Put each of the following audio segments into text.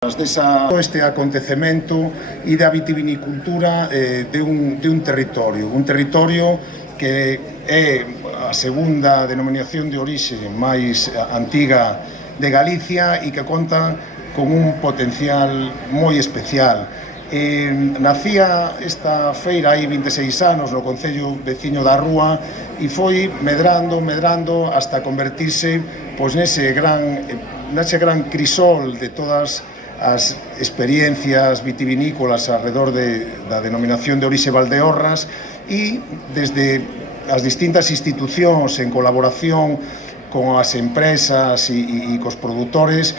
Este acontecemento e da vitivinicultura de un territorio que é a segunda denominación de orixe máis antiga de Galicia e que conta con un potencial moi especial. Nacía esta feira hai 26 anos no concello veciño da Rúa e foi medrando hasta convertirse nese gran crisol de todas as experiencias vitivinícolas alrededor da denominación de orixe Valdeorras e desde as distintas institucións en colaboración con as empresas e cos produtores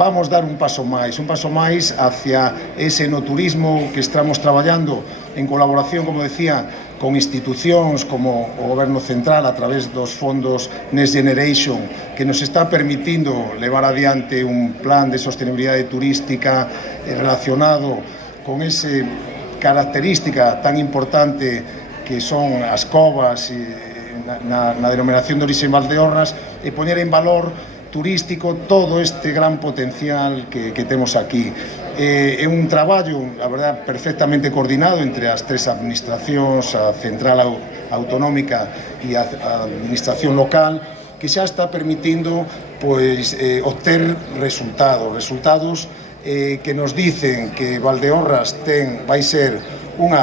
vamos dar un paso máis hacia ese enoturismo que estamos traballando en colaboración, como decía, con institucións como o Goberno Central a través dos fondos Next Generation, que nos está permitindo levar adiante un plan de sostenibilidade turística relacionado con esa característica tan importante que son as covas na denominación de orixe Valdeorras e poñer en valor turístico todo este gran potencial que temos aquí. É un traballo, a verdade, perfectamente coordinado entre as tres administracións, a Central Autonómica e a Administración Local, que xa está permitindo obter resultados que nos dicen que Valdeorras vai ser un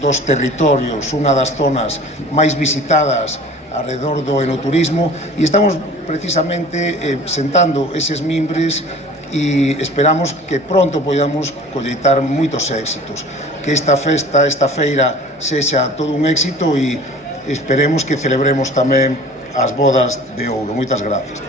dos territorios, unha das zonas máis visitadas alrededor do enoturismo e estamos precisamente sentando eses mimbres e esperamos que pronto podamos colleitar moitos éxitos, que esta feira sexa todo un éxito e esperemos que celebremos tamén as bodas de ouro. Moitas gracias.